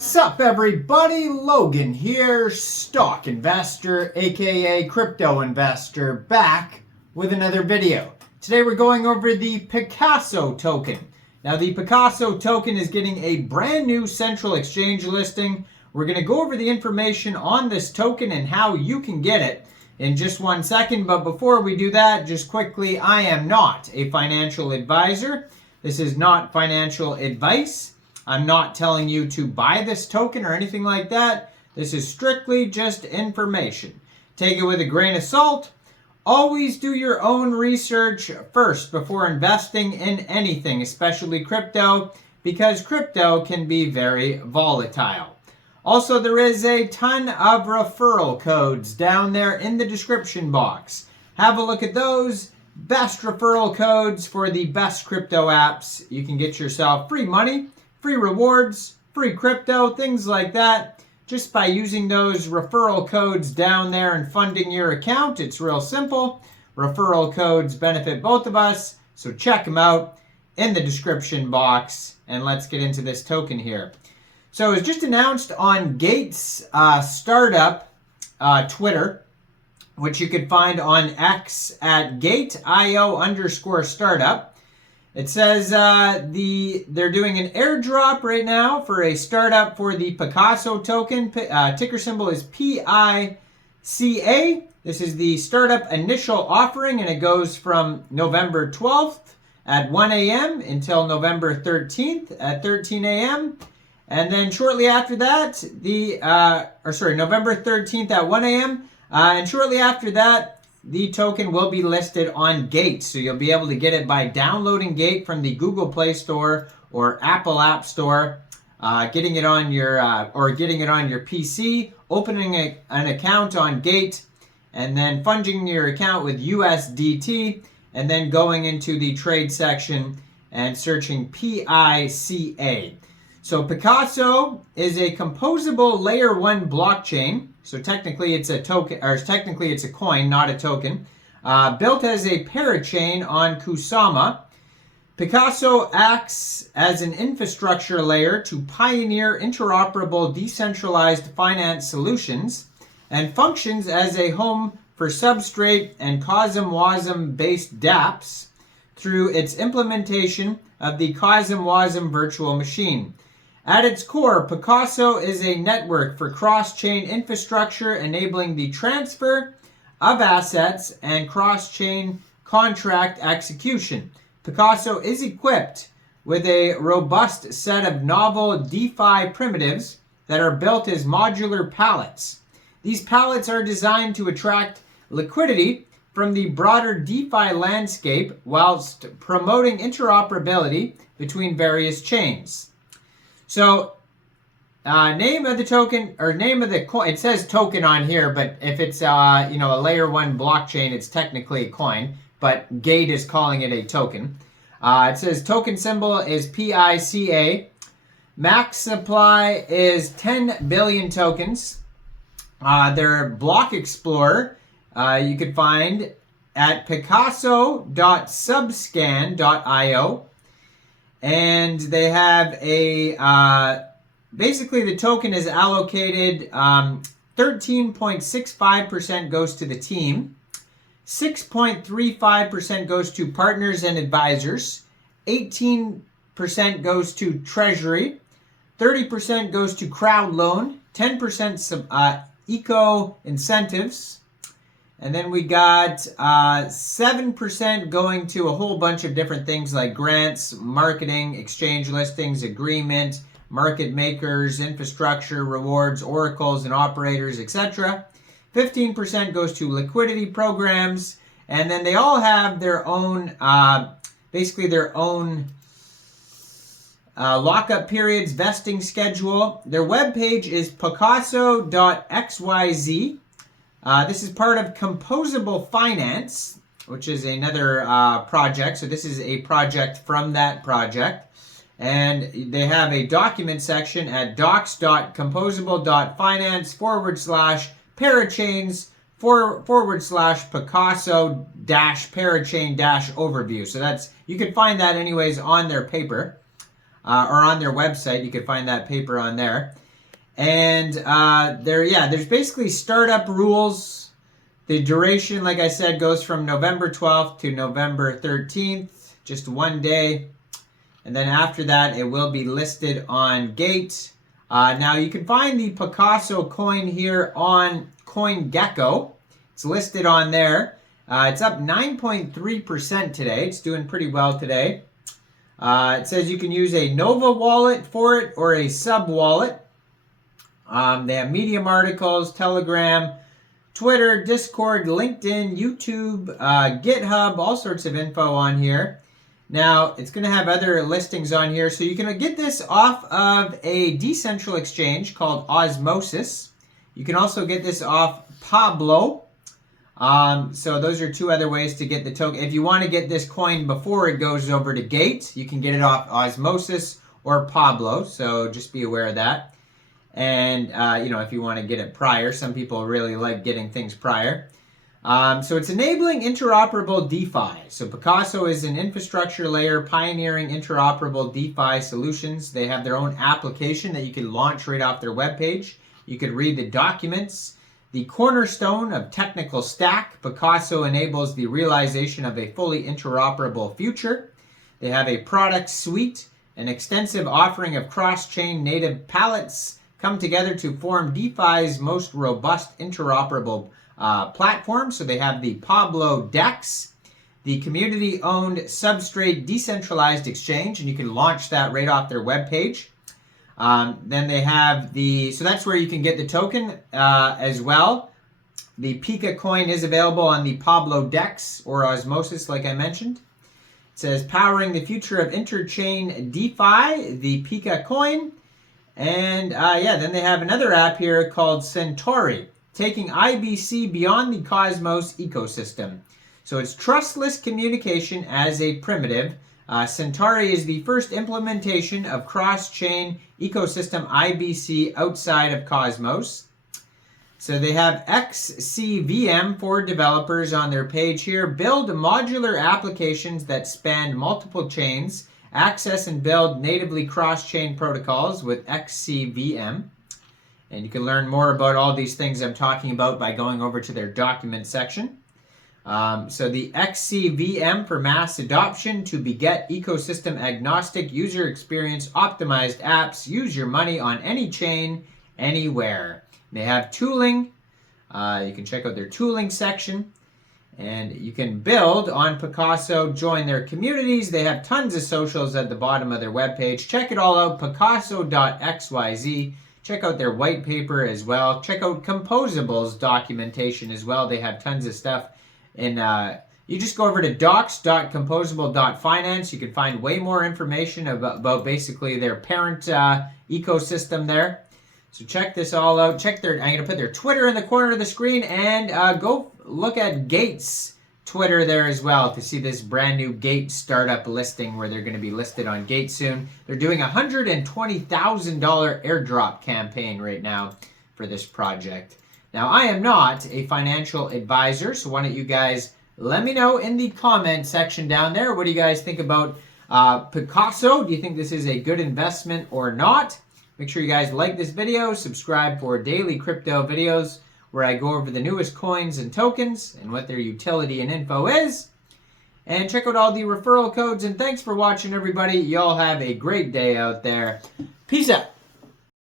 Sup everybody, Logan here, stock investor aka crypto investor, back with another video. Today we're going over the Picasso token. Now the Picasso token is getting a brand new central exchange listing. We're going to go over the information on this token and how you can get it in just 1 second. But before we do that, just quickly, I am not a financial advisor. This is not financial advice. I'm not telling you to buy this token or anything like that. This is strictly just information. Take it with a grain of salt. Always do your own research first before investing in anything, especially crypto, because crypto can be very volatile. Also, there is a ton of referral codes down there in the description box. Have a look at those. Best referral codes for the best crypto apps. You can get yourself free money, free rewards, free crypto, things like that, just by using those referral codes down there and funding your account. It's real simple. Referral codes benefit both of us, so check them out in the description box. And let's get into this token here. So it was just announced on Gates startup Twitter, which you could find on X at gate.io_startup. It says they're doing an airdrop right now for a startup for the Picasso token. Ticker symbol is PICA. This is the startup initial offering, and it goes from November 12th at 1 a.m. until November 13th at 13 a.m. And then shortly after that, November 13th at 1 a.m. And shortly after that, the token will be listed on Gate. So you'll be able to get it by downloading Gate from the Google Play Store or Apple App Store, getting it on your PC, opening an account on Gate, and then funding your account with USDT, and then going into the trade section and searching PICA. So Picasso is a composable layer 1 blockchain. So technically it's a token, or technically it's a coin, not a token. Built as a parachain on Kusama. Picasso acts as an infrastructure layer to pioneer interoperable decentralized finance solutions and functions as a home for Substrate and CosmWasm based dApps through its implementation of the CosmWasm virtual machine. At its core, Picasso is a network for cross-chain infrastructure enabling the transfer of assets and cross-chain contract execution. Picasso is equipped with a robust set of novel DeFi primitives that are built as modular pallets. These pallets are designed to attract liquidity from the broader DeFi landscape whilst promoting interoperability between various chains. So, name of the token, or name of the coin, it says token on here, but if it's, a layer 1 blockchain, it's technically a coin, but Gate is calling it a token. It says token symbol is PICA. Max supply is 10 billion tokens. Their block explorer, you could find at picasso.subscan.io. And they have basically the token is allocated 13.65% goes to the team, 6.35% goes to partners and advisors, 18% goes to treasury, 30% goes to crowd loan, 10% eco incentives, and then we got 7% going to a whole bunch of different things like grants, marketing, exchange listings, agreement, market makers, infrastructure, rewards, oracles, and operators, etc. 15% goes to liquidity programs, and then they all have their own, lockup periods, vesting schedule. Their webpage is picasso.xyz. This is part of Composable Finance, which is another project. So this is a project from that project. And they have a document section at docs.composable.finance/parachains/Picasso-parachain-overview. So you can find that anyways on their paper, or on their website. You can find that paper on there. And there's basically startup rules. The duration, like I said, goes from November 12th to November 13th, just one day. And then after that, it will be listed on Gate. Now, you can find the Picasso coin here on CoinGecko. It's listed on there. It's up 9.3% today. It's doing pretty well today. It says you can use a Nova wallet for it or a sub wallet. They have Medium articles, Telegram, Twitter, Discord, LinkedIn, YouTube, GitHub, all sorts of info on here. Now, it's going to have other listings on here. So you can get this off of a decentral exchange called Osmosis. You can also get this off Pablo. So those are two other ways to get the token. If you want to get this coin before it goes over to Gate, you can get it off Osmosis or Pablo. So just be aware of that. And, if you want to get it prior, some people really like getting things prior. So it's enabling interoperable DeFi. So Picasso is an infrastructure layer pioneering interoperable DeFi solutions. They have their own application that you can launch right off their webpage. You could read the documents. The cornerstone of technical stack, Picasso enables the realization of a fully interoperable future. They have a product suite, an extensive offering of cross-chain native palettes come together to form DeFi's most robust interoperable platform. So they have the Pablo DEX, the community-owned Substrate decentralized exchange, and you can launch that right off their webpage. Then they have so that's where you can get the token as well. The Pica coin is available on the Pablo DEX or Osmosis, like I mentioned. It says powering the future of interchain DeFi, the Pica coin. And then they have another app here called Centauri, taking IBC beyond the Cosmos ecosystem. So it's trustless communication as a primitive. Centauri is the first implementation of cross-chain ecosystem IBC outside of Cosmos. So they have XCVM for developers on their page here. Build modular applications that span multiple chains. Access and build natively cross-chain protocols with XCVM. And you can learn more about all these things I'm talking about by going over to their document section. So the XCVM for mass adoption to beget ecosystem agnostic user experience optimized apps. Use your money on any chain, anywhere. They have tooling. You can check out their tooling section. And you can build on Picasso, join their communities. They have tons of socials at the bottom of their webpage. Check it all out, picasso.xyz. Check out their white paper as well. Check out Composable's documentation as well. They have tons of stuff. And you just go over to docs.composable.finance. You can find way more information about basically their parent ecosystem there. So check this all out. I'm going to put their Twitter in the corner of the screen, and go look at Gate's Twitter there as well to see this brand new Gate startup listing where they're going to be listed on Gate soon. They're doing a $120,000 airdrop campaign right now for this project. Now, I am not a financial advisor, so why don't you guys let me know in the comment section down there. What do you guys think about Picasso? Do you think this is a good investment or not? Make sure you guys like this video, subscribe for daily crypto videos where I go over the newest coins and tokens and what their utility and info is. And check out all the referral codes. And thanks for watching, everybody. Y'all have a great day out there. Peace out.